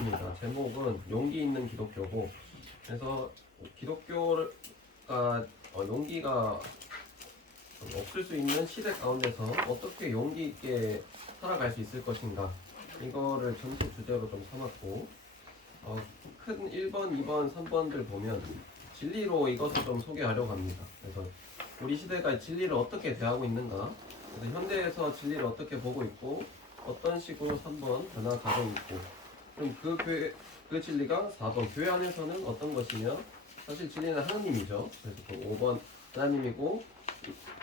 있습니다. 제목은 용기 있는 기독교고, 그래서 기독교가 용기가 없을 수 있는 시대 가운데서 어떻게 용기 있게 살아갈 수 있을 것인가, 이거를 전체 주제로 좀 삼았고, 큰 1번, 2번, 3번들 보면 진리로 이것을 좀 소개하려고 합니다. 그래서 우리 시대가 진리를 어떻게 대하고 있는가, 그래서 현대에서 진리를 어떻게 보고 있고 어떤 식으로 3번 변화가고 있고, 그럼 그 진리가 4번 교회 안에서는 어떤 것이며, 사실 진리는 하나님이죠. 그래서 그 5번 하나님이고,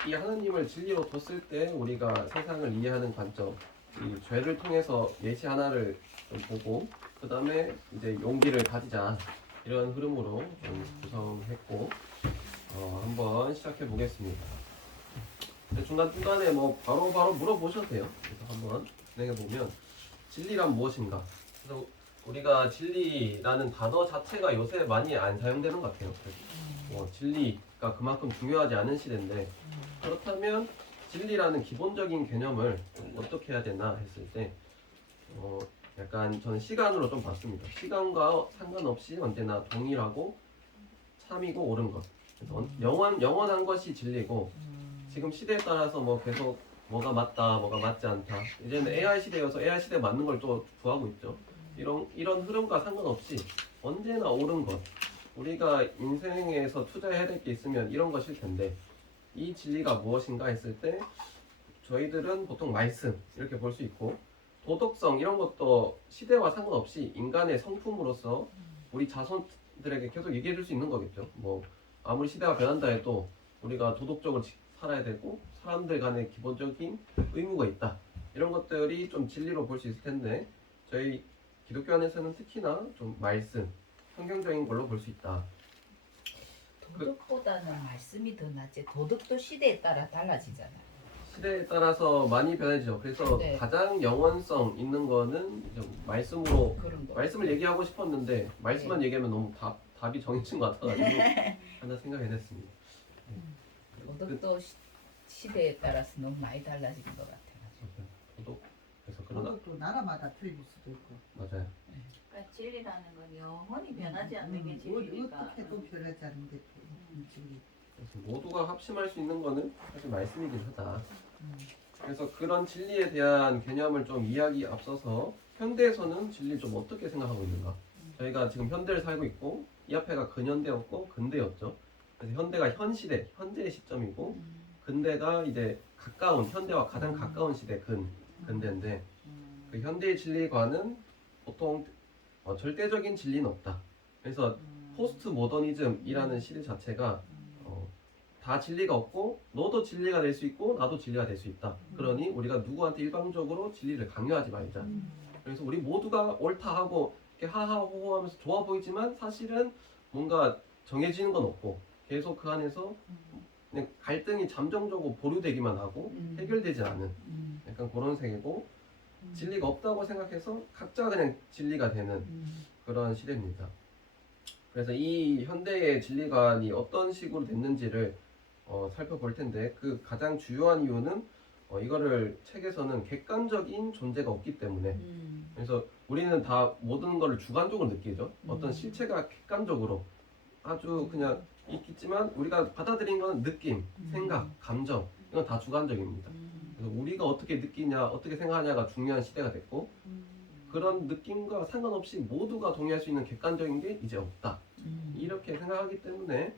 이 하나님을 진리로 뒀을 때 우리가 세상을 이해하는 관점, 이 죄를 통해서 예시 하나를 좀 보고, 그 다음에 이제 용기를 가지자, 이런 흐름으로 좀 구성했고, 한번 시작해 보겠습니다. 중간중간에 뭐 바로 물어보셔도 돼요. 그래서 한번 진행해 보면, 진리란 무엇인가? 그래서 우리가 진리라는 단어 자체가 요새 많이 안 사용되는 것 같아요. 진리가 그만큼 중요하지 않은 시대인데, 그렇다면 진리라는 기본적인 개념을 어떻게 해야 되나 했을 때, 약간 저는 시간으로 좀 봤습니다. 시간과 상관없이 언제나 동일하고 참이고 옳은 것. 그래서 영원한 것이 진리고, 지금 시대에 따라서 뭐 계속 뭐가 맞다, 뭐가 맞지 않다. 이제는 AI 시대여서 AI 시대에 맞는 걸 또 구하고 있죠. 이런 흐름과 상관없이 언제나 옳은 것. 우리가 인생에서 투자해야 될 게 있으면 이런 것일 텐데, 이 진리가 무엇인가 했을 때 저희들은 보통 말씀 이렇게 볼 수 있고, 도덕성 이런 것도 시대와 상관없이 인간의 성품으로서 우리 자손들에게 계속 얘기해 줄 수 있는 거겠죠. 뭐 아무리 시대가 변한다 해도 우리가 도덕적으로 살아야 되고, 사람들 간의 기본적인 의무가 있다, 이런 것들이 좀 진리로 볼 수 있을 텐데, 저희 기독교 안에서는 특히나 좀 말씀, 성경적인 걸로 볼 수 있다. 도덕보다는 말씀이 더 낫지. 도덕도 시대에 따라 달라지잖아요. 시대에 따라서 많이 변해지죠. 그래서 네. 가장 영원성 있는 거는 좀 말씀으로, 그런 거. 말씀을 얘기하고 싶었는데 말씀만 얘기하면 너무 답이 정해진 것 같아가지고 하나 생각해냈습니다. 도덕도 시대에 따라서 너무 많이 달라지는 것 같아가지고. 도덕, 그래서 그러나 그것도 나라마다 틀릴 수도 있고. 맞아요. 그러니까 진리라는 건 영원히 변하지 않는 게 진리니까. 어떻게 또 변하지 않는 게 진리. 그래서 모두가 합심할 수 있는 거는 사실 말씀이긴 하다. 그래서 그런 진리에 대한 개념을 좀 이야기 앞서서, 현대에서는 진리 좀 어떻게 생각하고 있는가? 저희가 지금 현대를 살고 있고, 이 앞에가 근현대였고 근대였죠. 그래서 현대가 현 시대, 현재의 시점이고, 근대가 이제 가까운, 현대와 가장 가까운 시대, 근대인데, 그 현대의 진리관은 보통 절대적인 진리는 없다. 그래서 포스트 모더니즘이라는 시대 자체가 다 진리가 없고, 너도 진리가 될 수 있고 나도 진리가 될 수 있다. 그러니 우리가 누구한테 일방적으로 진리를 강요하지 말자. 그래서 우리 모두가 옳다 하고 이렇게 하하호호하면서 좋아 보이지만, 사실은 뭔가 정해지는 건 없고, 계속 그 안에서 그냥 갈등이 잠정적으로 보류되기만 하고 해결되지 않은 약간 그런 세계고, 진리가 없다고 생각해서 각자 그냥 진리가 되는 그런 시대입니다. 그래서 이 현대의 진리관이 어떤 식으로 됐는지를 살펴볼 텐데, 그 가장 주요한 이유는 이거를 책에서는 객관적인 존재가 없기 때문에, 그래서 우리는 다 모든 것을 주관적으로 느끼죠. 어떤 실체가 객관적으로 아주 그냥 있겠지만, 우리가 받아들인 건 느낌, 생각, 감정, 이건 다 주관적입니다. 그래서 우리가 어떻게 느끼냐, 어떻게 생각하냐가 중요한 시대가 됐고, 그런 느낌과 상관없이 모두가 동의할 수 있는 객관적인 게 이제 없다, 이렇게 생각하기 때문에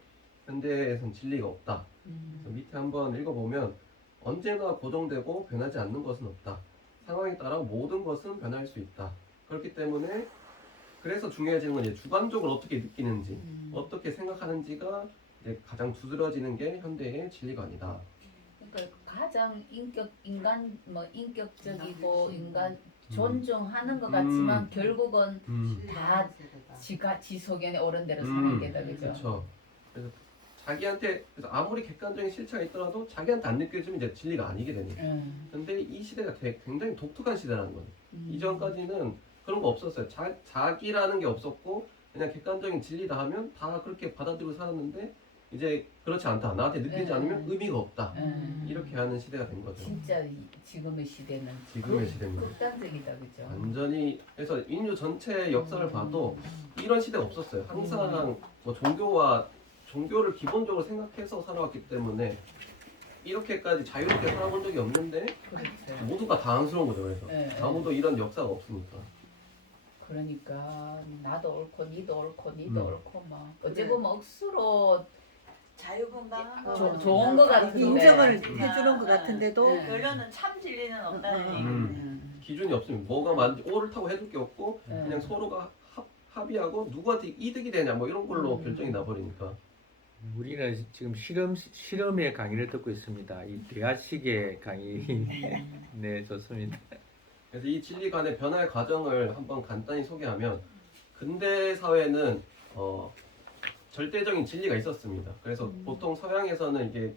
현대에선 진리가 없다. 그래서 밑에 한번 읽어보면, 언제나 고정되고 변하지 않는 것은 없다. 상황에 따라 모든 것은 변할 수 있다. 그렇기 때문에, 그래서 중요해지는 건 이제 주관적으로 어떻게 느끼는지, 어떻게 생각하는지가 이제 가장 두드러지는 게 현대의 진리관이다. 그러니까 가장 인격적이고 인간 존중하는 것 같지만 결국은 다 지 소견에 옳은 대로 사는 게다, 그죠? 그렇죠. 그래서 자기한테, 그래서 아무리 객관적인 실체가 있더라도 자기한테 안 느껴지면 이제 진리가 아니게 되니까. 근데 이 시대가 굉장히 독특한 시대라는 거예요. 이전까지는 그런 거 없었어요. 자기라는 게 없었고, 그냥 객관적인 진리다 하면 다 그렇게 받아들이고 살았는데, 이제 그렇지 않다. 나한테 느끼지 네. 않으면 의미가 없다. 음. 이렇게 하는 시대가 된 거죠. 진짜 지금의 시대는 지금의 시대입니다. 극단적이다, 그죠? 완전히 그래서 인류 전체 역사를 봐도 이런 시대가 없었어요. 항상 뭐 종교를 기본적으로 생각해서 살아왔기 때문에 이렇게까지 자유롭게 살아본 적이 없는데 그렇죠. 모두가 당황스러운 거죠. 그래서 네, 아무도 이런 역사가 없으니까. 그러니까 나도 옳고 니도 옳고 니도 음. 옳고 막 어째 보면 억수로 자유분방하고 좋은 거 같은데. 인정을 음. 해주는 것 같은데도 네. 결론은 참 진리는 없다는 얘기. 기준이 없습니다. 뭐가 옳다고 해줄 게 없고 네. 그냥 서로가 합의하고 누구한테 이득이 되냐 뭐 이런 걸로 음. 결정이 나버리니까. 우리는 지금 실험의 강의를 듣고 있습니다. 이 대화식의 강의. 네, 좋습니다. 그래서 이 진리 간의 변화의 과정을 한번 간단히 소개하면 근대 사회는 절대적인 진리가 있었습니다. 그래서 보통 서양에서는 이게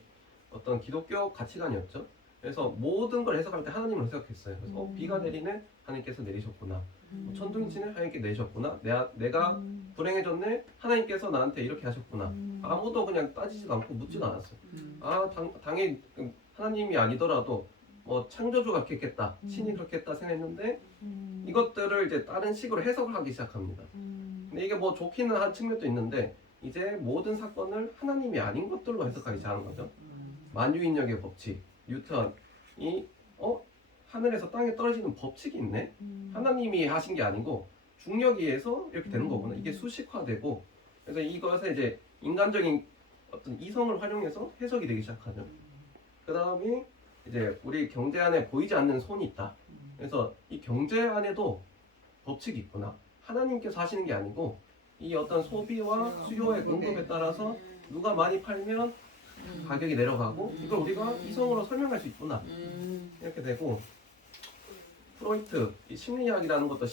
어떤 기독교 가치관이었죠. 그래서 모든 걸 해석할 때 하나님을 해석했어요. 그래서 비가 내리네 하나님께서 내리셨구나. 뭐 천둥이 치네 하나님께 내리셨구나. 내가 불행해졌네 하나님께서 나한테 이렇게 하셨구나. 아무도 그냥 따지지도 않고 묻지도 않았어요. 당연히 하나님이 아니더라도 뭐 창조주가 그렇게 했겠다, 신이 그렇게 했다 생각했는데 이것들을 이제 다른 식으로 해석을 하기 시작합니다. 근데 이게 뭐 좋기는 한 측면도 있는데 이제 모든 사건을 하나님이 아닌 것들로 해석하기 시작하는 거죠. 만유인력의 법칙, 뉴턴이 하늘에서 땅에 떨어지는 법칙이 있네. 하나님이 하신 게 아니고 중력에 의해서 이렇게 되는 거구나. 이게 수식화되고 그래서 이것에 이제 인간적인 어떤 이성을 활용해서 해석이 되기 시작하죠. 그 다음에 이제 우리 경제 안에 보이지 않는 손이 있다. 그래서 이 경제 안에도 법칙이 있구나. 하나님께서 하시는 게 아니고 이 어떤 소비와 수요의 공급에 따라서 누가 많이 팔면 가격이 내려가고 이걸 우리가 이성으로 설명할 수 있구나. 이렇게 되고 프로이트 이 심리학이라는 것도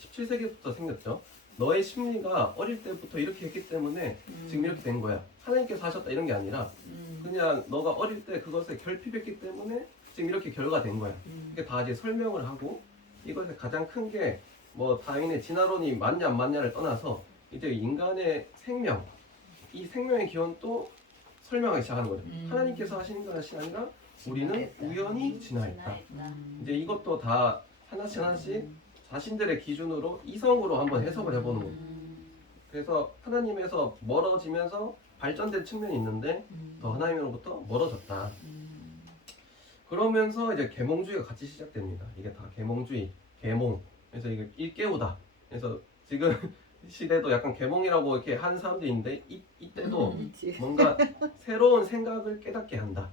17세기부터 생겼죠. 너의 심리가 어릴 때부터 이렇게 했기 때문에 지금 이렇게 된 거야. 하나님께서 하셨다 이런 게 아니라 그냥 너가 어릴 때 그것에 결핍했기 때문에 지금 이렇게 결과가 된 거야. 이게 다 이제 설명을 하고 이것의 가장 큰 게 뭐 다윈의 진화론이 맞냐 안 맞냐를 떠나서 이제 인간의 생명, 이 생명의 기원도 설명하기 시작하는 거죠. 하나님께서 하신 것이 아니라 우리는 우연히 진화했다. 이제 이것도 다 하나씩 자신들의 기준으로 이성으로 한번 해석을 해보는 거예요. 그래서 하나님에서 멀어지면서 발전된 측면이 있는데 더 하나님으로부터 멀어졌다. 그러면서 이제 계몽주의가 같이 시작됩니다. 이게 다 계몽주의, 계몽. 그래서 이게 일깨우다. 그래서 지금 시대도 약간 계몽이라고 이렇게 하는 사람들이 있는데 이때도 뭔가 새로운 생각을 깨닫게 한다.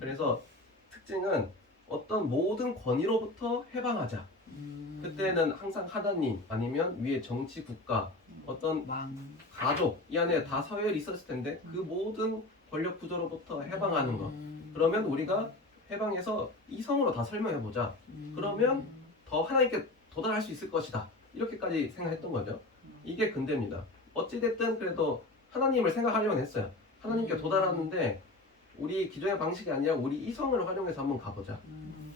그래서 특징은 어떤 모든 권위로부터 해방하자. 그때는 항상 하나님 아니면 위에 정치 국가 어떤 가족 이 안에 다 서열이 있었을 텐데 그 모든 권력 구조로부터 해방하는 것. 그러면 우리가 해방해서 이성으로 다 설명해 보자. 그러면 더 하나님께 도달할 수 있을 것이다. 이렇게까지 생각했던 거죠. 이게 근대입니다. 어찌됐든 그래도 하나님을 생각하려고 했어요. 하나님께 도달하는데 우리 기존의 방식이 아니라 우리 이성을 활용해서 한번 가보자.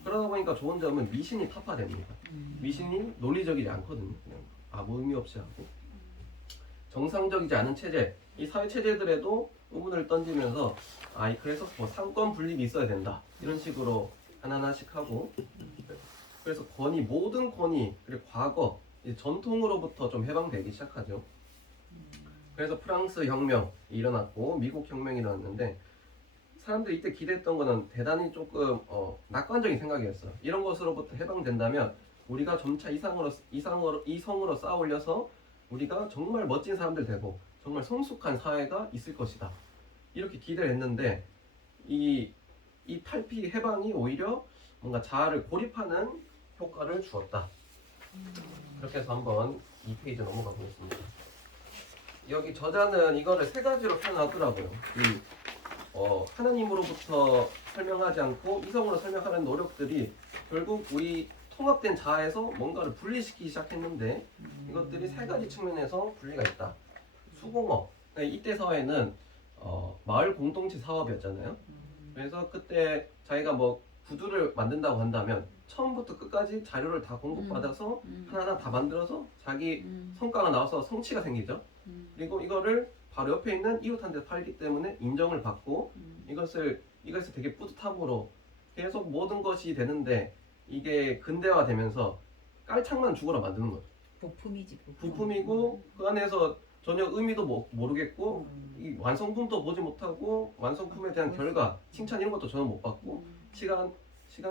그러다 보니까 좋은 점은 미신이 타파됩니다. 미신이 논리적이지 않거든요. 그냥 아무 의미 없이 하고 정상적이지 않은 체제, 이 사회 체제들에도 의문을 던지면서 그래서 뭐 상권 분립이 있어야 된다 이런 식으로 하나하나씩 하고 그래서 모든 권위 그리고 과거 전통으로부터 좀 해방되기 시작하죠. 그래서 프랑스 혁명이 일어났고 미국 혁명이 일어났는데 사람들이 이때 기대했던 거는 대단히 조금 낙관적인 생각이었어요. 이런 것으로부터 해방된다면 우리가 점차 이성으로 쌓아 올려서 우리가 정말 멋진 사람들 되고 정말 성숙한 사회가 있을 것이다. 이렇게 기대를 했는데 이 탈피 해방이 오히려 뭔가 자아를 고립하는 효과를 주었다. 그렇게 해서 한번 2페이지 넘어가 보겠습니다. 여기 저자는 이거를 세 가지로 표현하더라고요. 하나님으로부터 설명하지 않고 이성으로 설명하는 노력들이 결국 우리 통합된 자아에서 뭔가를 분리시키기 시작했는데 이것들이 세 가지 측면에서 분리가 있다. 수공업. 이때 사회는 마을 공동체 사업이었잖아요. 그래서 그때 자기가 뭐 구두를 만든다고 한다면 처음부터 끝까지 자료를 다 공급받아서 하나하나 다 만들어서 자기 성과가 나와서 성취가 생기죠. 그리고 이거를 바로 옆에 있는 이웃한테 팔기 때문에 인정을 받고 이것을 되게 뿌듯함으로 계속 모든 것이 되는데 이게 근대화되면서 깔창만 죽어라 만드는 거죠. 부품이지 부품이고 그 안에서 전혀 의미도 모르겠고 이 완성품도 보지 못하고 완성품에 대한 결과, 칭찬 이런 것도 저는 못 받고 시간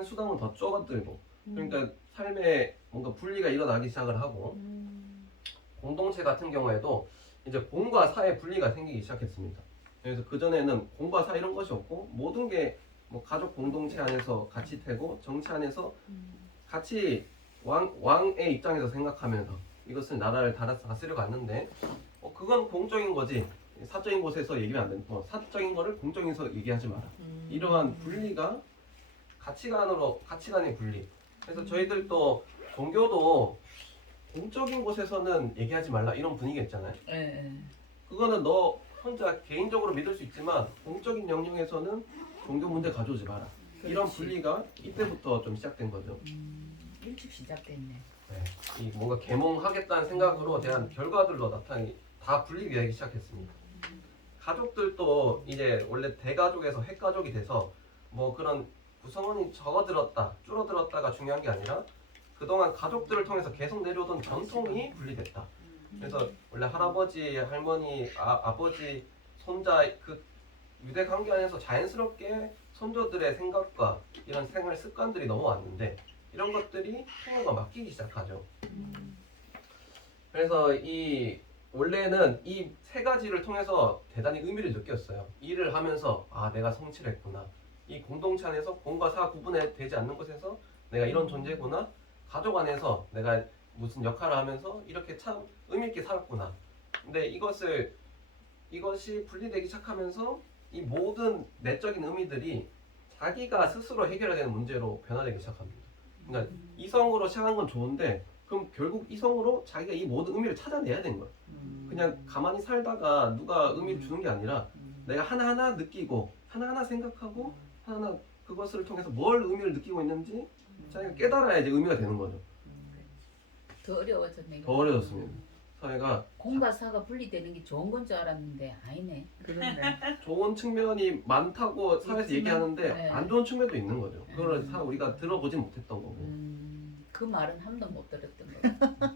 수당은 더 쪼가들고 그러니까 삶에 뭔가 분리가 일어나기 시작을 하고 공동체 같은 경우에도 이제 공과 사의 분리가 생기기 시작했습니다. 그래서 그전에는 공과 사 이런 것이 없고 모든 게 뭐 가족 공동체 안에서 같이 되고 정치 안에서 같이 왕의 입장에서 생각하면서 이것을 나라를 다스려 갔는데 그건 공적인 거지 사적인 곳에서 얘기하면 안 된다. 사적인 거를 공적인에서 얘기하지 마라. 이러한 분리가 가치관의 분리. 그래서 저희들도 종교도 공적인 곳에서는 얘기하지 말라 이런 분위기 있잖아요. 네. 그거는 너 혼자 개인적으로 믿을 수 있지만 공적인 영역에서는 종교 문제 가져오지 마라. 이런 그렇지. 분리가 이때부터 좀 시작된 거죠. 일찍 시작됐네. 네. 이 뭔가 계몽하겠다는 생각으로 대한 결과들로 나타나기 다 분리되기 시작했습니다. 가족들도 이제 원래 대가족에서 핵가족이 돼서 뭐 그런 구성원이 줄어들었다가 중요한 게 아니라 그동안 가족들을 통해서 계속 내려오던 전통이 분리됐다. 그래서 원래 할아버지, 할머니, 아버지, 손자 그 유대 관계 안에서 자연스럽게 손자들의 생각과 이런 생활 습관들이 넘어왔는데 이런 것들이 부모가 맡기기 시작하죠. 그래서 원래는 이 세 가지를 통해서 대단히 의미를 느꼈어요. 일을 하면서 내가 성취를 했구나. 이 공동체 안에서 공과 사 구분이 되지 않는 곳에서 내가 이런 존재구나. 가족 안에서 내가 무슨 역할을 하면서 이렇게 참 의미 있게 살았구나. 근데 이것이 분리되기 시작하면서 이 모든 내적인 의미들이 자기가 스스로 해결해야 되는 문제로 변화되기 시작합니다. 그러니까 이성으로 시작한 건 좋은데 그럼 결국 이성으로 자기가 이 모든 의미를 찾아내야 되는 거야. 그냥 가만히 살다가 누가 의미를 주는 게 아니라 내가 하나하나 느끼고 하나하나 생각하고 하나하나 그것을 통해서 뭘 의미를 느끼고 있는지 자기가 깨달아야 이제 의미가 되는 거죠. 더 어려워졌네. 더 어려졌습니다. 사회가 공과 사가 분리되는 게 좋은 건 줄 알았는데 아니네. 그런데 좋은 측면이 많다고 사회에서 있지만, 얘기하는데 네. 안 좋은 측면도 있는 거죠. 그걸 네. 우리가 들어보지 못했던 거고. 그 말은 한 번도 못 들었던 거.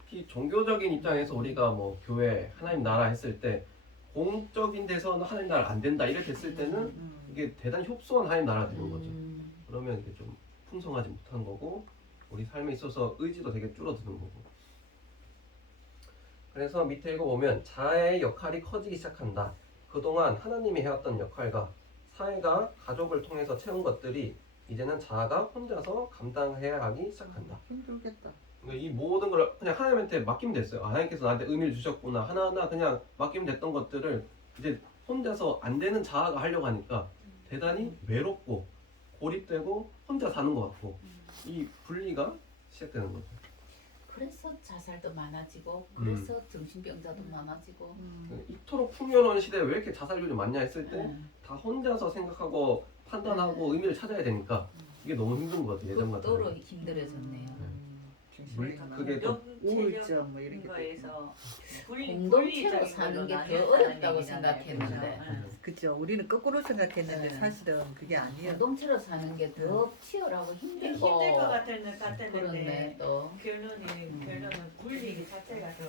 특히 종교적인 입장에서 우리가 뭐 교회 하나님 나라 했을 때 공적인 데서는 하나님 나라 안 된다 이렇게 했을 때는 이게 대단히 협소한 하나님 나라가 되는 거죠. 그러면 이게 좀 풍성하지 못한 거고 우리 삶에 있어서 의지도 되게 줄어드는 거고. 그래서 밑에 읽어보면 자아의 역할이 커지기 시작한다. 그동안 하나님이 해왔던 역할과 사회가 가족을 통해서 채운 것들이 이제는 자아가 혼자서 감당해야 하기 시작한다. 힘들겠다. 그러니까 이 모든 걸 그냥 하나님한테 맡기면 됐어요. 하나님께서 나한테 의미를 주셨구나. 하나하나 그냥 맡기면 됐던 것들을 이제 혼자서 안 되는 자아가 하려고 하니까 대단히 외롭고 고립되고 혼자 사는 것 같고 이 분리가 시작되는 거죠. 그래서 자살도 많아지고 그래서 정신병자도 많아지고 이토록 풍요로운 시대에 왜 이렇게 자살률이 많냐 했을 때 다 혼자서 생각하고 판단하고 의미를 찾아야 되니까 이게 너무 힘든 것 같아요. 예전 같은 또로 힘들어졌네요. 그게 또 우울증 뭐 이런 게 거에서 공동체로 사는 게 더 어렵다고 생각했는데 그죠. 우리는 거꾸로 생각했는데 네. 사실은 그게 아니에요. 공동체로 사는 게 더 치열하고 힘들 힘들고 것 같았는데 그렇네 또. 결론은 분리 자체가 더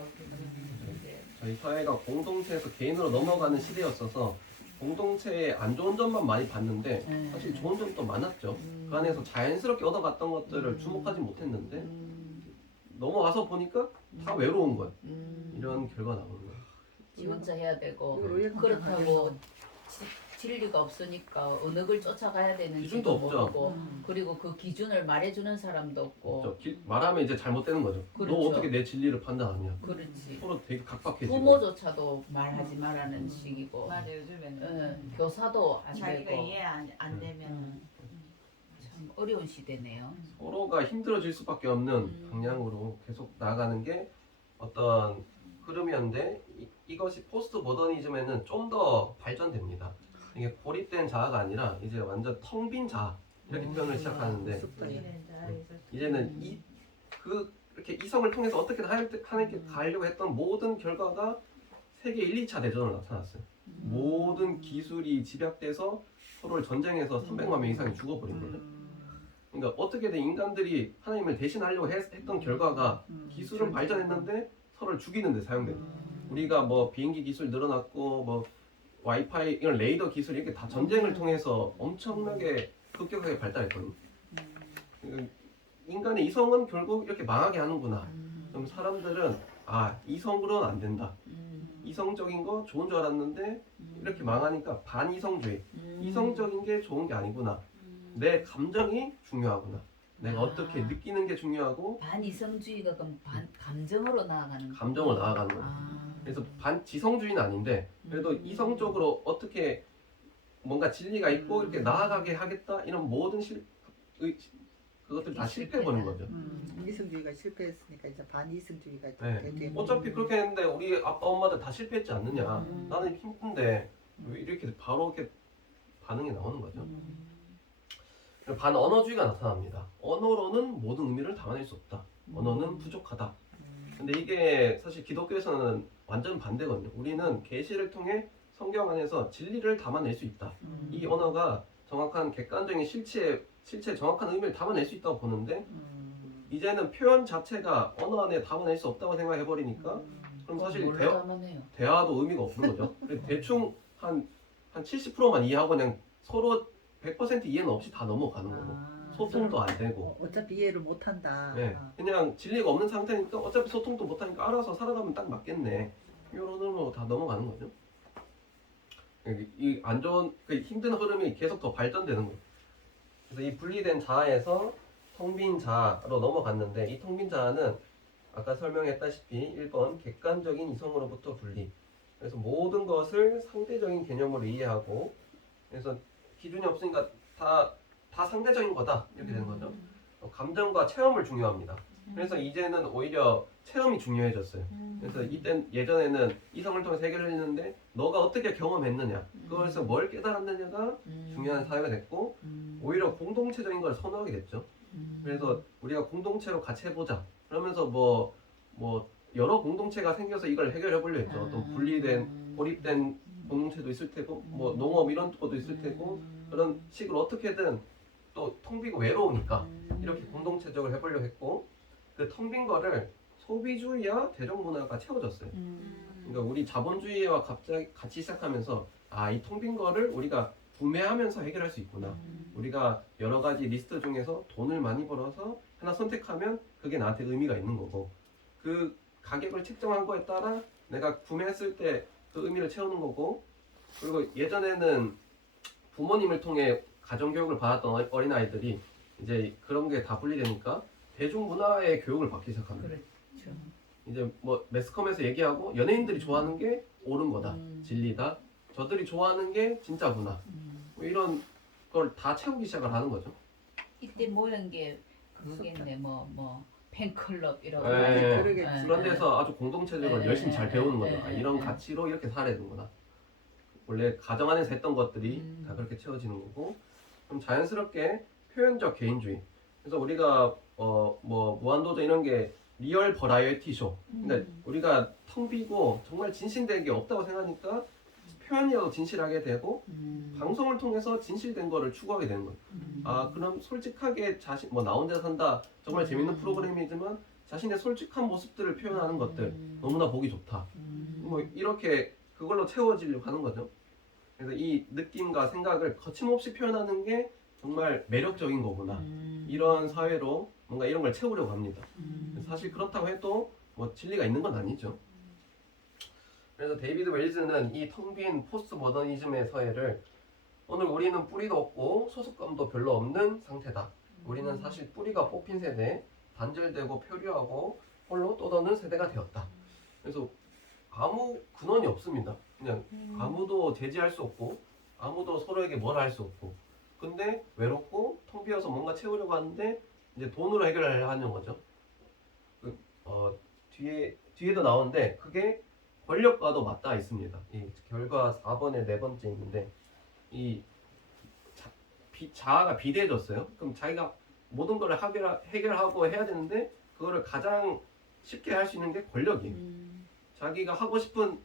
저희 사회가 공동체에서 개인으로 넘어가는 시대였어서 공동체의 안 좋은 점만 많이 봤는데 사실 좋은 점도 많았죠. 그 안에서 자연스럽게 얻어갔던 것들을 주목하지 못했는데 넘어와서 보니까 다 외로운 거예요. 이런 결과 나오는 거예요. 지 혼자 해야 되고 이걸 왜 그렇다고 진리가 없으니까 어느 걸 쫓아가야 되는지도 기준도 없죠. 모르고 그리고 그 기준을 말해주는 사람도 없고 말하면 이제 잘못되는 거죠. 그렇죠. 너 어떻게 내 진리를 판단하냐. 그렇지. 서로 되게 각박해지고. 부모조차도 말하지 말라는 식이고 맞아 요즘에는 교사도 안 자기가 되고 이해 안 되면 참 어려운 시대네요. 서로가 힘들어질 수밖에 없는 방향으로 계속 나아가는 게 어떤 흐름이었는데 이것이 포스트 모더니즘에는 좀 더 발전됩니다. 이게 고립된 자아가 아니라 이제 완전 텅 빈 자아 이렇게 표현을 시작하는데 이제는 이렇게 이성을 통해서 어떻게든 하나님께 가려고 했던 모든 결과가 세계 1, 2차 대전으로 나타났어요. 모든 기술이 집약돼서 서로를 전쟁에서 300만 명 이상이 죽어버린 거죠. 그러니까 어떻게든 인간들이 하나님을 대신하려고 했던 결과가 기술은 발전했는데 서로를 죽이는 데 사용된 거예요. 우리가 뭐 비행기 기술 늘어났고 뭐 와이파이 이런 레이더 기술 이렇게 다 전쟁을 통해서 엄청나게 급격하게 발달했거든요. 그러니까 인간의 이성은 결국 이렇게 망하게 하는구나. 그럼 사람들은 아 이성으로는 안 된다. 이성적인 거 좋은 줄 알았는데 이렇게 망하니까 반이성주의. 이성적인 게 좋은 게 아니구나. 내 감정이 중요하구나. 내가 어떻게 느끼는 게 중요하고 반이성주의가 그럼 감정으로 나아가는 감정으로 나아가는 거예요. 그래서 반지성주의는 아닌데 그래도 이성적으로 어떻게 뭔가 진리가 있고 이렇게 나아가게 하겠다 이런 모든 그것들 다 실패해버린 거죠. 이성주의가 실패했으니까 이제 반이성주의가 네. 되고. 어차피 그렇게 했는데 우리 아빠 엄마들 다 실패했지 않느냐. 나는 힘든데 왜 이렇게 바로 이렇게 반응이 나오는 거죠. 반언어주의가 나타납니다. 언어로는 모든 의미를 담아낼 수 없다. 언어는 부족하다. 근데 이게 사실 기독교에서는 완전 반대거든요. 우리는 계시를 통해 성경 안에서 진리를 담아낼 수 있다. 이 언어가 정확한 객관적인 실체의 정확한 의미를 담아낼 수 있다고 보는데 이제는 표현 자체가 언어 안에 담아낼 수 없다고 생각해 버리니까 그럼 사실 대화도 의미가 없는 거죠. 대충 한 70%만 이해하고 그냥 서로 100% 이해는 없이 다 넘어가는 거고 소통도 안 되고 어차피 이해를 못 한다. 네, 그냥 진리가 없는 상태니까 어차피 소통도 못 하니까 알아서 살아가면 딱 맞겠네. 이런 흐름으로 다 넘어가는 거죠. 이 안 좋은 힘든 흐름이 계속 더 발전되는 거예요. 그래서 이 분리된 자아에서 텅 빈 자아로 넘어갔는데 이 텅 빈 자아는 아까 설명했다시피 1번 객관적인 이성으로부터 분리. 그래서 모든 것을 상대적인 개념으로 이해하고 그래서 기준이 없으니까 다 상대적인 거다 이렇게 되는 거죠. 감정과 체험을 중요합니다. 그래서 이제는 오히려 체험이 중요해졌어요. 그래서 예전에는 이성을 통해서 해결을 했는데 너가 어떻게 경험했느냐 그거에서 뭘 깨달았느냐가 중요한 사회가 됐고 오히려 공동체적인 걸 선호하게 됐죠. 그래서 우리가 공동체로 같이 해보자 그러면서 뭐 여러 공동체가 생겨서 이걸 해결해 보려 했죠. 또 분리된 고립된 공동체도 있을 테고 뭐 농업 이런 것도 있을 테고 그런 식으로 어떻게든 또 텅 비고 외로우니까 이렇게 공동체적으로 해보려고 했고 그 텅 빈 거를 소비주의와 대중문화가 채워줬어요. 그러니까 우리 자본주의와 갑자기 같이 시작하면서 아, 이 텅 빈 거를 우리가 구매하면서 해결할 수 있구나. 우리가 여러 가지 리스트 중에서 돈을 많이 벌어서 하나 선택하면 그게 나한테 의미가 있는 거고 그 가격을 책정한 거에 따라 내가 구매했을 때 그 의미를 채우는 거고 그리고 예전에는 부모님을 통해 가정교육을 받았던 어린아이들이 이제 그런 게 다 분리되니까 대중문화의 교육을 받기 시작합니다. 그렇죠. 이제 뭐 매스컴에서 얘기하고 연예인들이 좋아하는 게 옳은 거다, 진리다. 저들이 좋아하는 게 진짜구나. 뭐 이런 걸 다 채우기 시작을 하는 거죠. 이때 모인 게 그거겠네. 뭐 팬클럽 이런 거. 네. 그러겠지. 그런 데서 아주 공동체적으로 네, 열심히 네, 잘 네, 배우는 네, 거죠. 아, 네, 이런 네. 가치로 이렇게 살아야 되는구나. 원래 가정 안에서 했던 것들이 다 그렇게 채워지는 거고 그럼 자연스럽게 표현적 개인주의. 그래서 우리가 뭐 무한도전 이런 게 리얼 버라이어티 쇼. 근데 우리가 텅 비고 정말 진실된 게 없다고 생각하니까 표현이라도 진실하게 되고 방송을 통해서 진실된 거를 추구하게 되는 거예요. 아 그럼 솔직하게 나 혼자 산다 정말 재밌는 프로그램이지만 자신의 솔직한 모습들을 표현하는 것들 너무나 보기 좋다. 뭐 이렇게 그걸로 채워지려고 하는 거죠. 그래서 이 느낌과 생각을 거침없이 표현하는 게 정말 매력적인 거구나. 이런 사회로 뭔가 이런 걸 채우려고 합니다. 사실 그렇다고 해도 뭐 진리가 있는 건 아니죠. 그래서 데이비드 웰즈는 이 텅 빈 포스트 모더니즘의 사회를 오늘 우리는 뿌리도 없고 소속감도 별로 없는 상태다. 우리는 사실 뿌리가 뽑힌 세대, 단절되고 표류하고 홀로 떠도는 세대가 되었다. 그래서 아무 근원이 없습니다. 그냥 아무도 제지할 수 없고 아무도 서로에게 뭘 할 수 없고 근데 외롭고 텅 비어서 뭔가 채우려고 하는데 이제 돈으로 해결하려는 거죠. 뒤에도 나오는데 그게 권력과도 맞닿아 있습니다. 이 결과 4번에 네 번째 있는데 이 자아가 비대해졌어요. 그럼 자기가 모든 걸 해결하고 해야 되는데 그거를 가장 쉽게 할 수 있는 게 권력이에요. 자기가 하고 싶은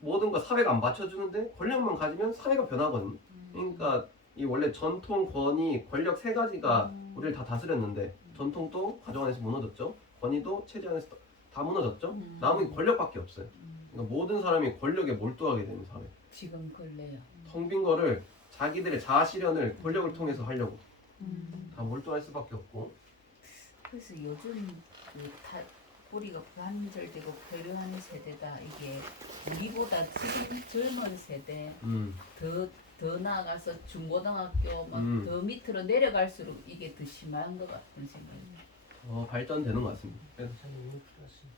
모든 거 사회가 안 받쳐주는데 권력만 가지면 사회가 변하거든. 그러니까 이 원래 전통, 권위, 권력 세 가지가 우리를 다 다스렸는데 전통도 가정 안에서 무너졌죠. 권위도 체제 안에서 다 무너졌죠. 남은 게 권력밖에 없어요. 그러니까 모든 사람이 권력에 몰두하게 되는 사회. 지금 그래요. 텅 빈 거를 자기들의 자아 실현을 권력을 통해서 하려고 다 몰두할 수밖에 없고. 그래서 요즘 우리가 불안절되고 배려하는 세대가 이게 우리보다 지금 젊은 세대 더 나아가서 중고등학교 막 더 밑으로 내려갈수록 이게 더 심한 것 같은 생각이. 발전되는 것 같습니다. 그래서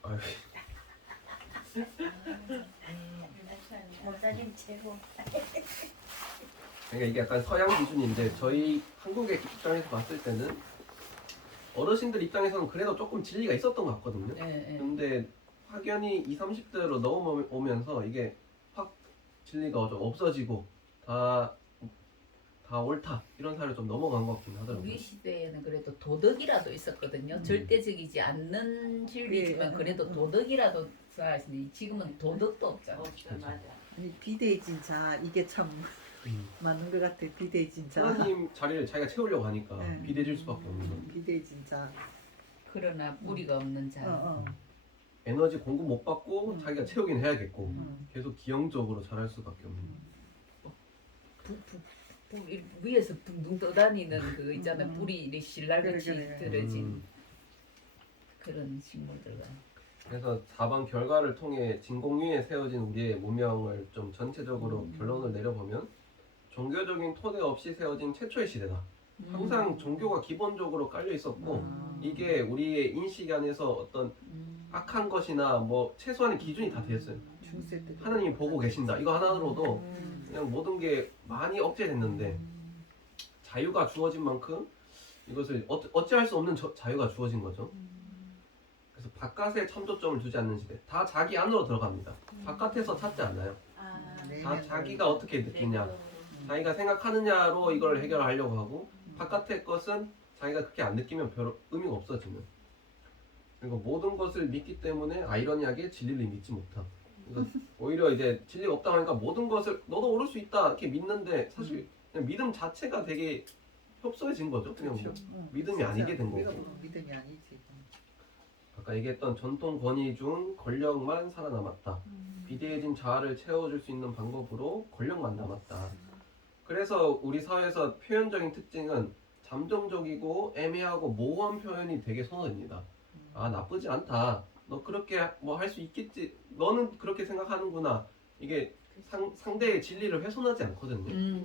아유, 목사님 최고. 그러니까 이게 약간 서양 기준인데 저희 한국의 입장에서 봤을 때는 어르신들 입장에서는 그래도 조금 진리가 있었던 것 같거든요. 예, 예. 근데 확연히 20, 30대로 넘어오면서 이게 확 진리가 좀 없어지고 다 옳다 이런 사회로 좀 넘어간 것 같긴 하더라고요. 우리 시대에는 그래도 도덕이라도 있었거든요. 절대적이지 않는 진리지만 예. 그래도 도덕이라도 쌓았으니 지금은 도덕도 없잖아. 없어 맞아. 아니 비대해진 자 이게 참 맞는 것 같아. 비대해진 자. 하나님 자리를 자기가 채우려고 하니까 네. 비대해질 수밖에 없는 거예요. 비대해진 자. 그러나 뿌리가 없는 자. 에너지 공급 못 받고 자기가 채우긴 해야겠고 음. 계속 기형적으로 자랄 수밖에 없는 위에서 붕붕 떠다니는 그 있잖아. 뿌리 실날같이 그래. 들어진 그런 식물들과. 그래서 4번 결과를 통해 진공 위에 세워진 우리의 문명을 좀 전체적으로 결론을 내려보면 종교적인 토대 없이 세워진 최초의 시대다. 항상 종교가 기본적으로 깔려 있었고 이게 우리의 인식 안에서 어떤 악한 것이나 뭐 최소한의 기준이 다 되었어요. 중세 때 하나님이 보고 계신다. 이거 하나로도 그냥 모든 게 많이 억제됐는데 자유가 주어진 만큼 이것을 어찌할 수 없는 자유가 주어진 거죠. 그래서 바깥에 참조점을 두지 않는 시대. 다 자기 안으로 들어갑니다. 바깥에서 찾지 않나요? 다 자기가 어떻게 느끼냐, 자기가 생각하느냐로 이걸 해결하려고 하고 바깥의 것은 자기가 그렇게 안 느끼면 별 의미가 없어지는. 그리고 모든 것을 믿기 때문에 아이러니하게 진리를 믿지 못함. 그래서 오히려 이제 진리가 없다 하니까 모든 것을 너도 오를 수 있다 이렇게 믿는데 사실 그냥 믿음 자체가 되게 협소해진 거죠. 그냥 뭐 믿음이 아니게 된 거고. 믿음이 아니지. 아까 얘기했던 전통 권위 중 권력만 살아남았다. 비대해진 자아를 채워줄 수 있는 방법으로 권력만 남았다. 그래서 우리 사회에서 표현적인 특징은 잠정적이고 애매하고 모호한 표현이 되게 선호됩니다. 아 나쁘지 않다. 너 그렇게 뭐 할 수 있겠지. 너는 그렇게 생각하는구나. 이게 상대의 진리를 훼손하지 않거든요. 맞아요.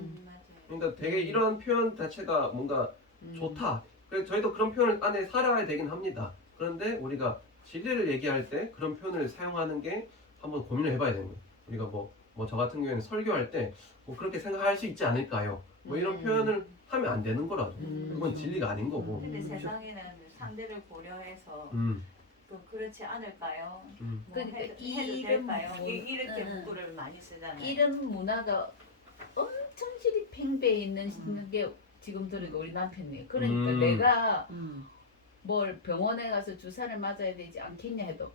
그러니까 되게 이런 표현 자체가 뭔가 좋다. 그래서 저희도 그런 표현 안에 살아야 되긴 합니다. 그런데 우리가 진리를 얘기할 때 그런 표현을 사용하는 게 한번 고민을 해봐야 되는 거예요. 우리가 뭐 저 같은 경우에는 설교할 때 뭐 그렇게 생각할 수 있지 않을까요? 뭐 이런 표현을 하면 안 되는 거라죠. 그건 진리가 아닌 거고. 근데 세상에는 상대를 고려해서 또 그렇지 않을까요? 뭐 그러니까 해도 이런 될까요? 문- 이렇게 응. 문구를 많이 쓰잖아요. 이런 문화가 엄청 질이 팽배해 있는 게 지금 들으니까 우리 남편이. 그러니까 내가 뭘 병원에 가서 주사를 맞아야 되지 않겠냐 해도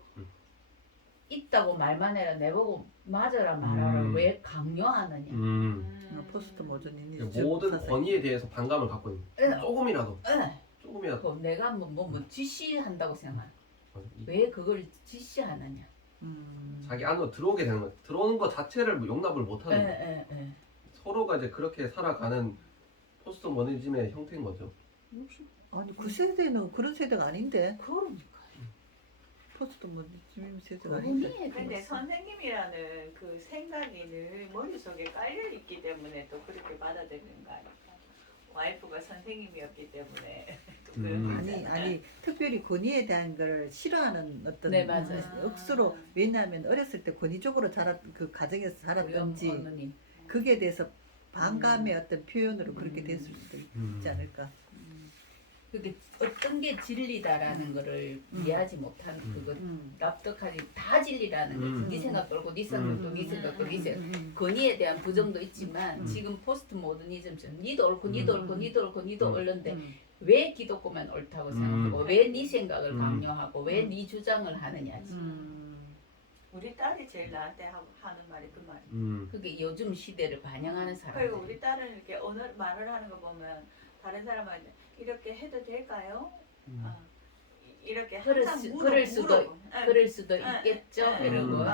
있다고 말만 해라. 내보고 맞아라 말아라. 왜 강요하느냐. 포스트 모더니즘 그러니까 모든 권위에 대해서 반감을 갖고 있는 응. 조금이라도 응. 조금이라도 그럼 내가 뭐 지시한다고 생각해. 왜 그걸 지시하느냐. 자기 안으로 들어오게 되는 거예요. 들어오는 것 자체를 뭐 용납을 못하는 거예요. 예. 서로가 이제 그렇게 살아가는 포스트 모더니즘의 형태인 거죠. 아니 그 세대는 그런 세대가 아닌데. 그러니까. 포스트 모더니즘 세대가 아닌데. 고민해. 근데 선생님이라는 그 생각이 늘 머릿속에 깔려 있기 때문에 또 그렇게 받아들이는 거 아닐까? 와이프가 선생님이었기 때문에 또 그런 거잖아요. 아니 특별히 권위에 대한 걸 싫어하는 어떤 네, 맞아요. 억수로 왜냐하면 어렸을 때 권위적으로 자랐 그 가정에서 자랐던지 어머니. 그게 대해서 반감의 어떤 표현으로 그렇게 됐을 수도 있지 않을까. 그게 어떤 게 진리다라는 거를 이해하지 못한 그거 납득하지 다 진리라는 거지. 네 생각 돌고 네 생각도 네 생각도 네 생각. 권위에 대한 부정도 있지만 지금 포스트 모더니즘처럼 니도 옳고 니도 옳고 니도 옳고 니도 옳은데 왜 기독교만 옳다고 생각하고 왜 네 생각을 강요하고 왜 네 주장을 하느냐지. 우리는 우리 딸이 제일 나한테 하는 말이 그 말이야. 그게 요즘 시대를 반영하는 사람. 그리고 우리 딸은 이렇게 말을 하는 거 보면 다른 사람한테 이렇게 해도 될까요? 이렇게 항상 그럴 수도 예. 그럴 수도 예, 있겠죠. 예, 이러고 예.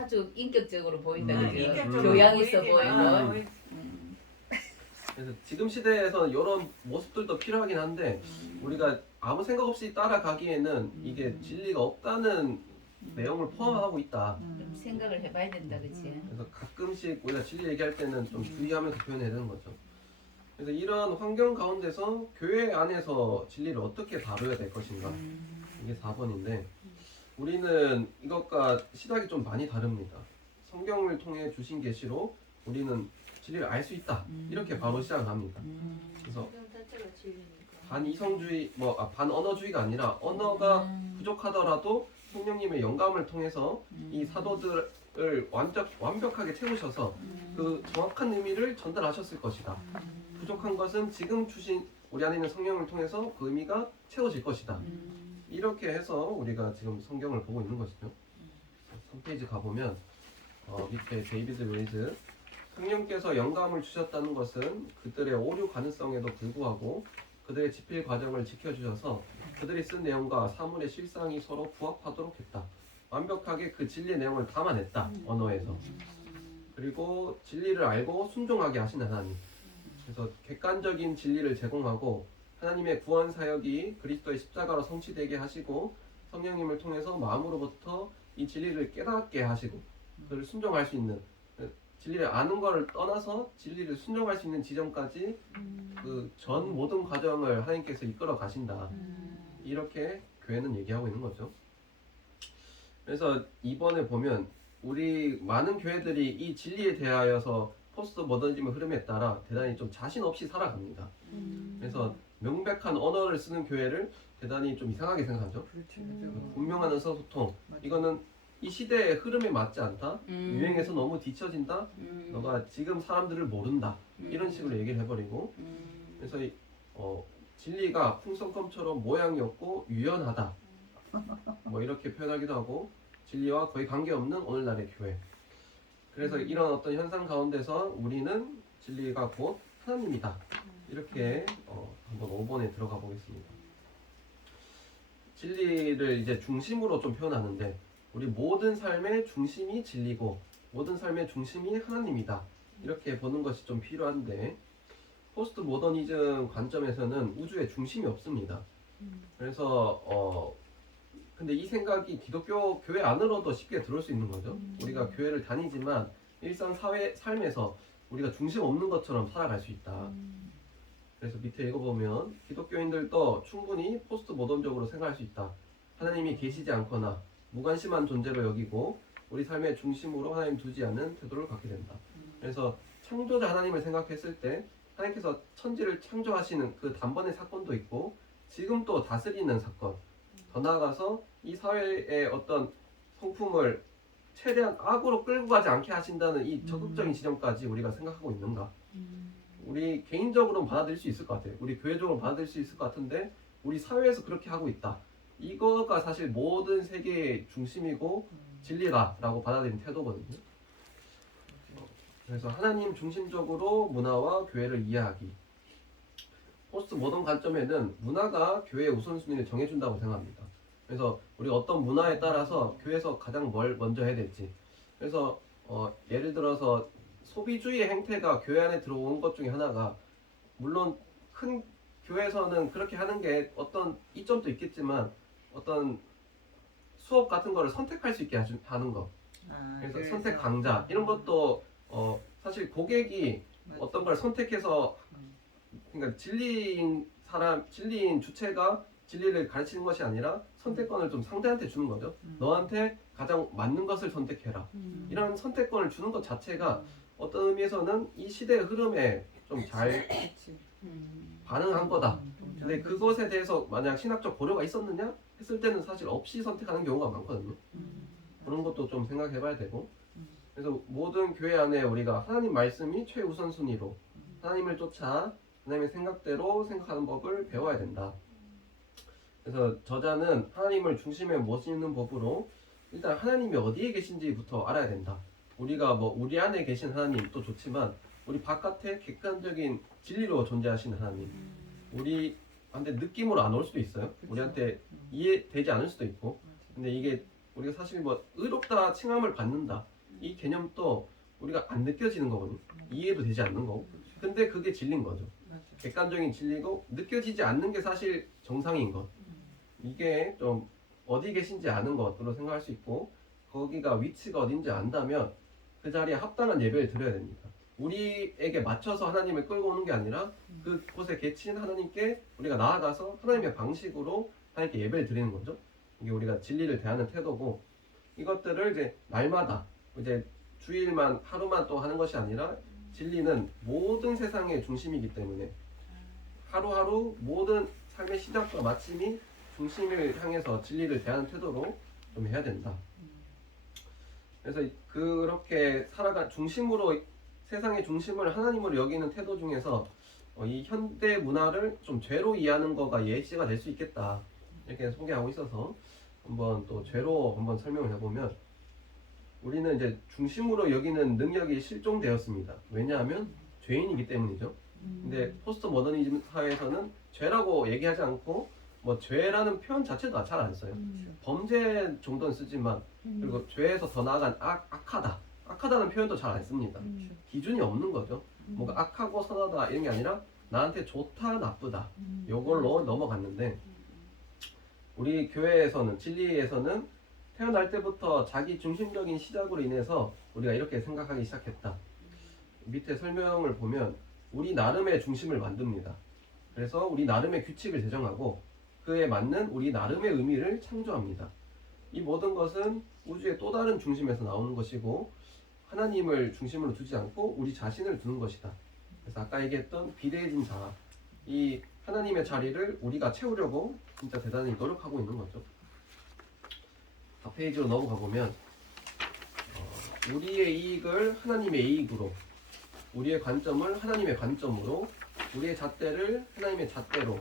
아주 인격적으로 보인다 그죠. 인격적으로 교양 있어 보이지만 보이고. 그래서 지금 시대에서는 이런 모습들도 필요하긴 한데 우리가 아무 생각 없이 따라가기에는 이게 진리가 없다는 내용을 포함하고 있다. 좀 생각을 해봐야 된다 그치. 그래서 가끔씩 우리가 진리 얘기할 때는 좀 주의하면서 표현해야 되는 거죠. 그래서 이런 환경 가운데서 교회 안에서 진리를 어떻게 다뤄야 될 것인가. 이게 4번인데 우리는 이것과 시각이 좀 많이 다릅니다. 성경을 통해 주신 계시로 우리는 진리를 알 수 있다. 이렇게 바로 시작을 합니다. 그래서 성경 자체가 진리니까. 반이성주의, 반언어주의가 아니라 언어가 부족하더라도 성령님의 영감을 통해서 이 사도들을 완벽하게 채우셔서 그 정확한 의미를 전달하셨을 것이다. 부족한 것은 지금 주신 우리 안에 있는 성령을 통해서 그 의미가 채워질 것이다. 이렇게 해서 우리가 지금 성경을 보고 있는 것이죠. 3페이지 가보면 밑에 데이비드 웨이즈 성령께서 영감을 주셨다는 것은 그들의 오류 가능성에도 불구하고 그들의 집필 과정을 지켜주셔서 그들이 쓴 내용과 사물의 실상이 서로 부합하도록 했다. 완벽하게 그 진리의 내용을 담아냈다. 언어에서. 그리고 진리를 알고 순종하게 하신 하나님. 그래서 객관적인 진리를 제공하고 하나님의 구원 사역이 그리스도의 십자가로 성취되게 하시고 성령님을 통해서 마음으로부터 이 진리를 깨닫게 하시고 그를 순종할 수 있는 진리를 아는 것을 떠나서 진리를 순종할 수 있는 지점까지 그 전 모든 과정을 하나님께서 이끌어 가신다. 이렇게 교회는 얘기하고 있는 거죠. 그래서 이번에 보면 우리 많은 교회들이 이 진리에 대하여서 포스트 모더니즘의 흐름에 따라 대단히 좀 자신 없이 살아갑니다. 그래서 명백한 언어를 쓰는 교회를 대단히 좀 이상하게 생각하죠. 분명한 의사소통. 이거는 이 시대의 흐름에 맞지 않다. 유행에서 너무 뒤처진다. 너가 지금 사람들을 모른다. 이런 식으로 얘기를 해버리고. 그래서 진리가 풍선껌처럼 모양이 없고 유연하다. 뭐 이렇게 표현하기도 하고 진리와 거의 관계없는 오늘날의 교회. 그래서 이런 어떤 현상 가운데서 우리는 진리가 곧 하나님이다. 이렇게 한번 5번에 들어가 보겠습니다. 진리를 이제 중심으로 좀 표현하는데 우리 모든 삶의 중심이 진리고 모든 삶의 중심이 하나님이다. 이렇게 보는 것이 좀 필요한데 포스트 모더니즘 관점에서는 우주의 중심이 없습니다. 그래서 근데 이 생각이 기독교 교회 안으로도 쉽게 들어올 수 있는 거죠. 우리가 교회를 다니지만 일상 사회 삶에서 우리가 중심 없는 것처럼 살아갈 수 있다. 그래서 밑에 읽어보면 기독교인들도 충분히 포스트 모던적으로 생각할 수 있다. 하나님이 계시지 않거나 무관심한 존재로 여기고 우리 삶의 중심으로 하나님 두지 않는 태도를 갖게 된다. 그래서 창조자 하나님을 생각했을 때 하나님께서 천지를 창조하시는 그 단번의 사건도 있고 지금 또 다스리는 사건, 더 나아가서 이 사회의 어떤 성품을 최대한 악으로 끌고 가지 않게 하신다는 이 적극적인 지점까지 우리가 생각하고 있는가? 우리 개인적으로는 받아들일 수 있을 것 같아요. 우리 교회적으로 받아들일 수 있을 것 같은데 우리 사회에서 그렇게 하고 있다. 이거가 사실 모든 세계의 중심이고 진리다라고 받아들이는 태도거든요. 그래서 하나님 중심적으로 문화와 교회를 이해하기. 포스트 모던 관점에는 문화가 교회의 우선순위를 정해준다고 생각합니다. 그래서 우리가 어떤 문화에 따라서 교회에서 가장 뭘 먼저 해야 될지. 그래서 예를 들어서 소비주의의 행태가 교회 안에 들어온 것 중에 하나가 물론 큰 교회에서는 그렇게 하는 게 어떤 이점도 있겠지만 어떤 수업 같은 거를 선택할 수 있게 하는 거. 그래서 선택 강좌 이런 것도 사실 고객이 어떤 걸 선택해서 그러니까 진리인 주체가 진리를 가르치는 것이 아니라 선택권을 좀 상대한테 주는 거죠. 너한테 가장 맞는 것을 선택해라. 이런 선택권을 주는 것 자체가 어떤 의미에서는 이 시대의 흐름에 좀 잘 반응한 거다. 근데 그것에 대해서 만약 신학적 고려가 있었느냐 했을 때는 사실 없이 선택하는 경우가 많거든요. 그런 것도 좀 생각해 봐야 되고. 그래서 모든 교회 안에 우리가 하나님 말씀이 최우선순위로 하나님을 쫓아 하나님의 생각대로 생각하는 법을 배워야 된다. 그래서 저자는 하나님을 중심에 모시는 법으로 일단 하나님이 어디에 계신지부터 알아야 된다. 우리가 뭐 우리 안에 계신 하나님도 좋지만 우리 바깥에 객관적인 진리로 존재하시는 하나님, 우리한테 느낌으로 안 올 수도 있어요. 우리한테 이해되지 않을 수도 있고. 근데 이게 우리가 사실 뭐 의롭다 칭함을 받는다 이 개념도 우리가 안 느껴지는 거거든요. 이해도 되지 않는 거고. 근데 그게 진리인 거죠. 객관적인 진리고 느껴지지 않는 게 사실 정상인 것. 이게 좀 어디 계신지 아는 것으로 생각할 수 있고, 거기가 위치가 어딘지 안다면 그 자리에 합당한 예배를 드려야 됩니다. 우리에게 맞춰서 하나님을 끌고 오는 게 아니라 그곳에 계신 하나님께 우리가 나아가서 하나님의 방식으로 하나님께 예배를 드리는 거죠. 이게 우리가 진리를 대하는 태도고, 이것들을 이제 날마다 이제 주일만 하루만 또 하는 것이 아니라 진리는 모든 세상의 중심이기 때문에 하루하루 모든 삶의 시작과 마침이 중심을 향해서 진리를 대하는 태도로 좀 해야 된다. 그래서 그렇게 살아가 중심으로 세상의 중심을 하나님으로 여기는 태도 중에서 이 현대 문화를 좀 죄로 이해하는 거가 예시가 될 수 있겠다, 이렇게 소개하고 있어서 한번 또 죄로 한번 설명을 해보면, 우리는 이제 중심으로 여기는 능력이 실종되었습니다. 왜냐하면 죄인이기 때문이죠. 근데 포스트 모더니즘 사회에서는 죄라고 얘기하지 않고 뭐 죄라는 표현 자체도 잘 안 써요. 범죄 정도는 쓰지만, 그리고 죄에서 더 나아간 악하다는 표현도 잘 안 씁니다. 기준이 없는 거죠. 뭔가 악하고 선하다 이런 게 아니라 나한테 좋다 나쁘다 요걸로 넘어갔는데, 우리 교회에서는 진리에서는 태어날 때부터 자기 중심적인 시작으로 인해서 우리가 이렇게 생각하기 시작했다. 밑에 설명을 보면 우리 나름의 중심을 만듭니다. 그래서 우리 나름의 규칙을 제정하고 그에 맞는 우리 나름의 의미를 창조합니다. 이 모든 것은 우주의 또 다른 중심에서 나오는 것이고, 하나님을 중심으로 두지 않고 우리 자신을 두는 것이다. 그래서 아까 얘기했던 비대해진 자아, 이 하나님의 자리를 우리가 채우려고 진짜 대단히 노력하고 있는 거죠. 페이지로 넘어가 보면 우리의 이익을 하나님의 이익으로, 우리의 관점을 하나님의 관점으로, 우리의 잣대를 하나님의 잣대로,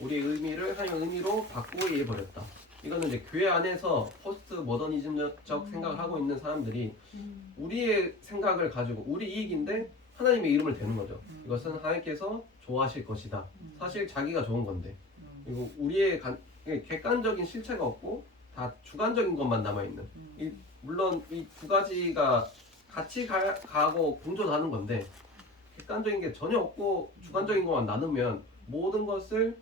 우리의 의미를 하나님의 의미로 바꾸어 이해해버렸다. 이거는 이제 교회 안에서 포스트 모더니즘적 생각을 하고 있는 사람들이 우리의 생각을 가지고 우리 이익인데 하나님의 이름을 대는 거죠. 이것은 하나님께서 좋아하실 것이다. 사실 자기가 좋은 건데. 그리고 우리의 객관적인 실체가 없고 다 주관적인 것만 남아있는, 물론 이 두 가지가 같이 가고 공존하는 건데, 객관적인 게 전혀 없고 주관적인 것만 나누면 모든 것을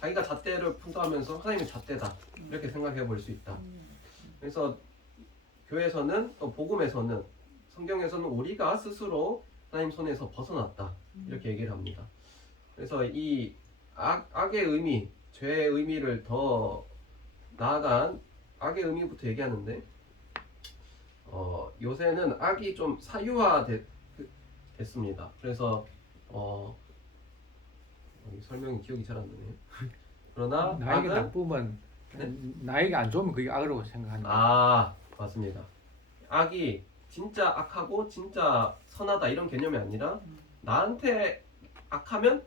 자기가 잣대를 풍부하면서 하나님의 잣대다 이렇게 생각해 볼 수 있다. 그래서 교회에서는 또 복음에서는 성경에서는 우리가 스스로 하나님 손에서 벗어났다 이렇게 얘기를 합니다. 그래서 이 악의 의미, 죄의 의미를 더 나아간 악의 의미부터 얘기하는데, 요새는 악이 좀 사유화 됐습니다. 그래서 설명이 기억이 잘 안 나네요. 그러나 나에게 악은, 나쁘면 네? 나에게 안 좋으면 그게 악이라고 생각한다. 아, 맞습니다. 악이 진짜 악하고 진짜 선하다 이런 개념이 아니라 나한테 악하면,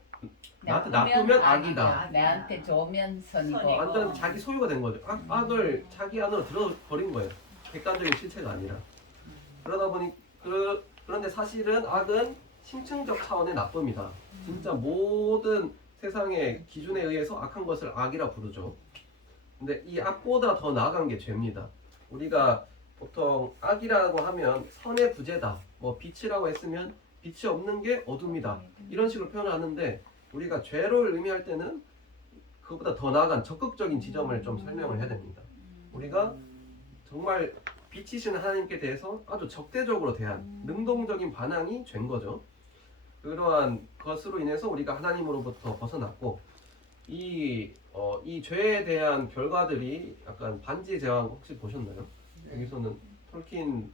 나한테 나쁘면 악이다. 나한테 좋으면 선이고. 선이고. 완전 자기 소유가 된 거죠. 악을 자기 안으로 들어버린 거예요. 객관적인 실체가 아니라. 그러다 보니 그런데 사실은 악은 심층적 차원의 나쁨이다. 진짜 모든 세상의 기준에 의해서 악한 것을 악이라 부르죠. 근데 이 악보다 더 나아간 게 죄입니다. 우리가 보통 악이라고 하면 선의 부재다, 뭐 빛이라고 했으면 빛이 없는 게 어둠이다, 이런 식으로 표현을 하는데, 우리가 죄를 의미할 때는 그보다 더 나아간 적극적인 지점을 좀 설명을 해야 됩니다. 우리가 정말 빛이신 하나님께 대해서 아주 적대적으로 대한 능동적인 반항이 죄인 거죠. 그러한 것으로 인해서 우리가 하나님으로부터 벗어났고, 이 죄에 대한 결과들이 약간 반지 제왕 혹시 보셨나요? 여기서는 톨킨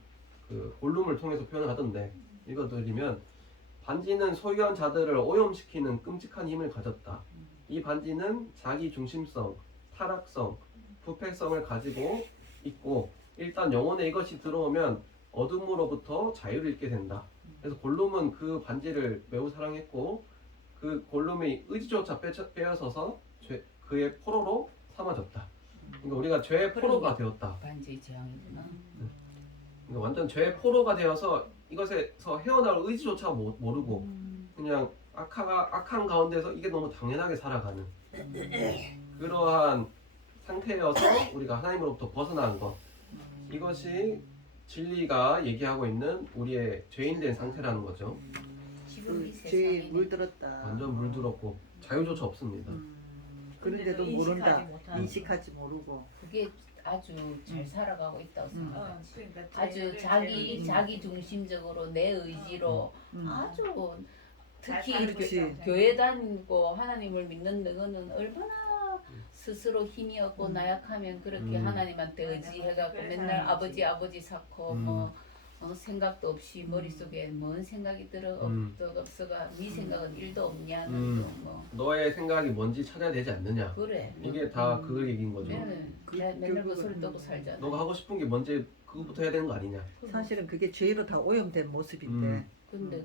그 골룸을 통해서 표현을 하던데, 읽어드리면, 반지는 소유한 자들을 오염시키는 끔찍한 힘을 가졌다. 이 반지는 자기 중심성, 타락성, 부패성을 가지고 있고, 일단 영혼에 이것이 들어오면 어둠으로부터 자유를 잃게 된다. 그래서 골룸은 그 반지를 매우 사랑했고, 그 골룸의 의지조차 빼앗아서 그의 포로로 삼아졌다. 그러니까 우리가 죄의 포로가 되었다. 반지 재앙이구나. 그러니까 완전 죄의 포로가 되어서 이것에서 헤어나올 의지조차 모르고 그냥 악한 가운데서 이게 너무 당연하게 살아가는 그러한 상태여서 우리가 하나님으로부터 벗어난 것, 이것이 진리가 얘기하고 있는 우리의 죄인된 상태라는 거죠. 지금 이 죄에 세상에 물들었다. 완전 물들었고 자유조차 없습니다. 그런데도 근데도 모른다. 인식하지 못하는 인식하지 모르고. 그게 아주 잘 살아가고 있다고 생각하지. 그러니까 아주 죄를 자기 중심적으로 내 의지로 아주 특히 잘 그렇지. 이렇게 교회 다니고 하나님을 믿는 너는 얼마나 스스로 힘이 없고 나약하면 그렇게 하나님한테 의지해갖고 그래 맨날 살아야지. 아버지 쌓고 생각도 없이 머릿속에 뭔 생각이 들어 없어가 네 생각은 일도 없냐는 뭐 너의 생각이 뭔지 찾아야 되지 않느냐. 그래. 이게 다 그 얘기인 거죠. 맨날 그 소리 떠고 살잖아. 너가 하고 싶은 게 뭔지 그거부터 해야 되는 거 아니냐. 사실은 그게 죄로 다 오염된 모습인데. 근데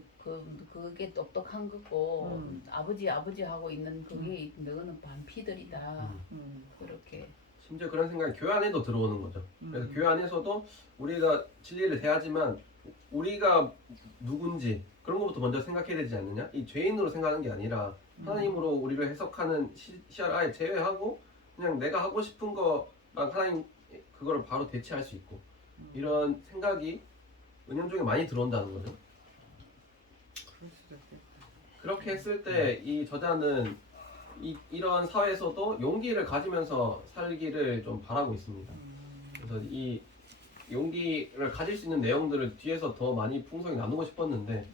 그게 똑똑한 거고 아버지 하고 있는 그게 너는 반피들이다. 그렇게. 심지어 그런 생각이 교회 안에도 들어오는 거죠. 그래서 교회 안에서도 우리가 진리를 대하지만 우리가 누군지 그런 것부터 먼저 생각해야 되지 않느냐. 이 죄인으로 생각하는 게 아니라 하나님으로 우리를 해석하는 시야를 아예 제외하고 그냥 내가 하고 싶은 거랑 하나님 그거를 바로 대체할 수 있고 이런 생각이 은연중에 많이 들어온다는 거죠. 그럴 수도 있겠다. 그렇게 했을 때 이 저자는 이런 사회에서도 용기를 가지면서 살기를 좀 바라고 있습니다. 그래서 이 용기를 가질 수 있는 내용들을 뒤에서 더 많이 풍성히 나누고 싶었는데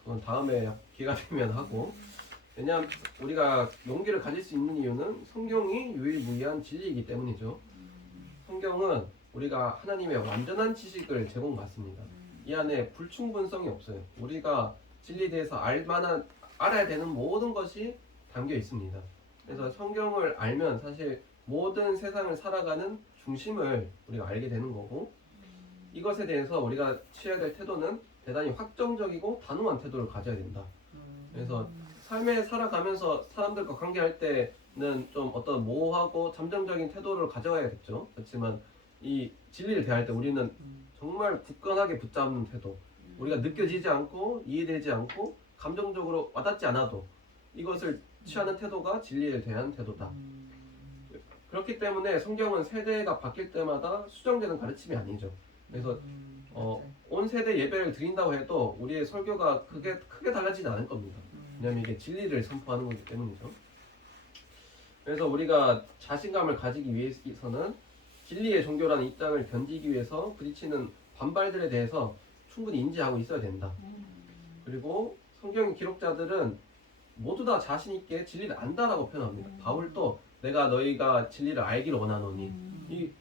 그건 다음에 기회가 되면 하고, 왜냐하면 우리가 용기를 가질 수 있는 이유는 성경이 유일무이한 진리이기 때문이죠. 성경은 우리가 하나님의 완전한 지식을 제공받습니다. 이 안에 불충분성이 없어요. 우리가 진리에 대해서 알아야 되는 모든 것이 담겨 있습니다. 그래서 성경을 알면 사실 모든 세상을 살아가는 중심을 우리가 알게 되는 거고, 이것에 대해서 우리가 취해야 될 태도는 대단히 확정적이고 단호한 태도를 가져야 된다. 그래서 삶에 살아가면서 사람들과 관계할 때는 좀 어떤 모호하고 잠정적인 태도를 가져가야겠죠. 그렇지만 이 진리를 대할 때 우리는 정말 굳건하게 붙잡는 태도, 우리가 느껴지지 않고 이해되지 않고 감정적으로 와닿지 않아도 이것을 취하는 태도가 진리에 대한 태도다. 그렇기 때문에 성경은 세대가 바뀔 때마다 수정되는 가르침이 아니죠. 그래서 온 세대 예배를 드린다고 해도 우리의 설교가 크게 달라지지 않을 겁니다. 왜냐하면 이게 진리를 선포하는 거기 때문이죠. 그래서 우리가 자신감을 가지기 위해서는 진리의 종교라는 입장을 견디기 위해서 부딪히는 반발들에 대해서 충분히 인지하고 있어야 된다. 그리고 성경 기록자들은 모두 다 자신 있게 진리를 안다라고 표현합니다. 바울도 내가 너희가 진리를 알기를 원하노니,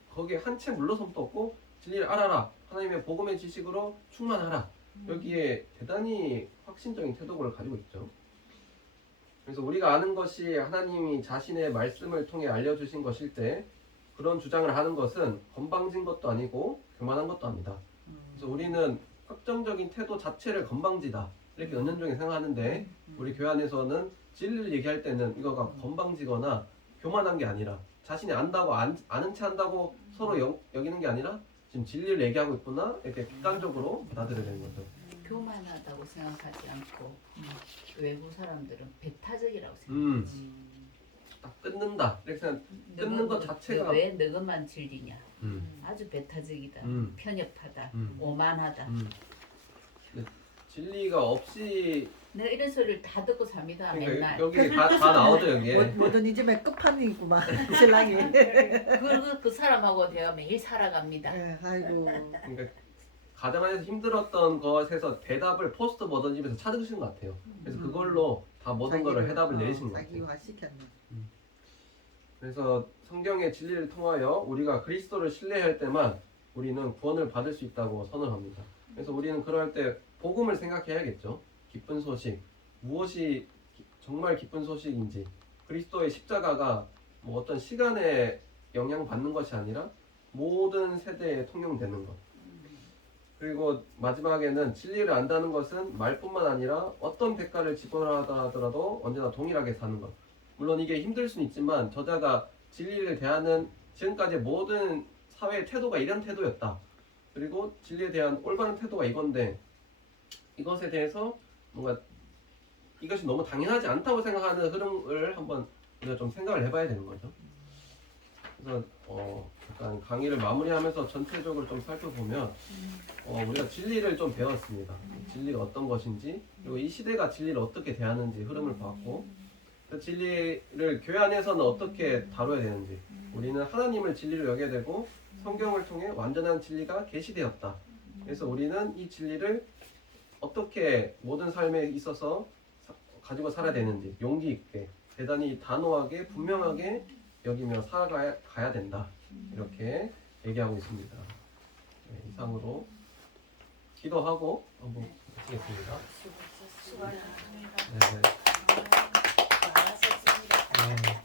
거기에 한 채 물러섬도 없고 진리를 알아라, 하나님의 복음의 지식으로 충만하라, 여기에 대단히 확신적인 태도를 가지고 있죠. 그래서 우리가 아는 것이 하나님이 자신의 말씀을 통해 알려주신 것일 때 그런 주장을 하는 것은 건방진 것도 아니고 교만한 것도 아니다. 그래서 우리는 확정적인 태도 자체를 건방지다 이렇게 은연중에 생각하는데, 우리 교회 안에서는 진리를 얘기할 때는 이거가 건방지거나 교만한 게 아니라 자신이 안다고 아는 체 한다고 서로 여기는 게 아니라 지금 진리를 얘기하고 있구나 이렇게 객관적으로 받아들여야 되는 거죠. 교만하다고 생각하지 않고 외부 사람들은 배타적이라고 생각하지. 딱 끊는다 이렇게 생각. 끊는 것 자체가 왜 너것만 진리냐? 아주 배타적이다, 편협하다, 오만하다. 진리가 없이 내가 이런 소리를 다 듣고 삽니다. 그러니까 맨날. 여기 다 나오죠 여기에. 모더니즘의 끝판이구만 신랑이. 그 사람하고 제가 매일 살아갑니다. 예, 아이고. 그러니까 가정 안에서 힘들었던 것에서 대답을 포스트 모더니즘에서 찾으신 것 같아요. 그래서 그걸로 다 모든 거를 해답을 내리신 것 같아요. 자기화 시켰네. 그래서 성경의 진리를 통하여 우리가 그리스도를 신뢰할 때만 우리는 구원을 받을 수 있다고 선언합니다. 그래서 우리는 그럴 때 복음을 생각해야겠죠. 기쁜 소식, 무엇이 정말 기쁜 소식인지, 그리스도의 십자가가 뭐 어떤 시간에 영향받는 것이 아니라 모든 세대에 통용되는 것. 그리고 마지막에는 진리를 안다는 것은 말뿐만 아니라 어떤 대가를 지불하더라도 언제나 동일하게 사는 것. 물론 이게 힘들 수는 있지만 저자가 진리를 대하는 지금까지 모든 사회의 태도가 이런 태도였다. 그리고 진리에 대한 올바른 태도가 이건데 이것에 대해서 뭔가 이것이 너무 당연하지 않다고 생각하는 흐름을 한번 우리가 좀 생각을 해봐야 되는 거죠. 그래서 약간 강의를 마무리하면서 전체적으로 좀 살펴보면 우리가 진리를 좀 배웠습니다. 진리가 어떤 것인지 그리고 이 시대가 진리를 어떻게 대하는지 흐름을 봤고 그 진리를 교회 안에서는 어떻게 다뤄야 되는지 우리는 하나님을 진리로 여겨야 되고 성경을 통해 완전한 진리가 계시되었다. 그래서 우리는 이 진리를 어떻게 모든 삶에 있어서 가지고 살아야 되는지 용기 있게 대단히 단호하게 분명하게 여기며 살아가야 된다. 이렇게 얘기하고 있습니다. 네, 이상으로 기도하고 한번 마치겠습니다. 수고하셨습니다. 네. 네.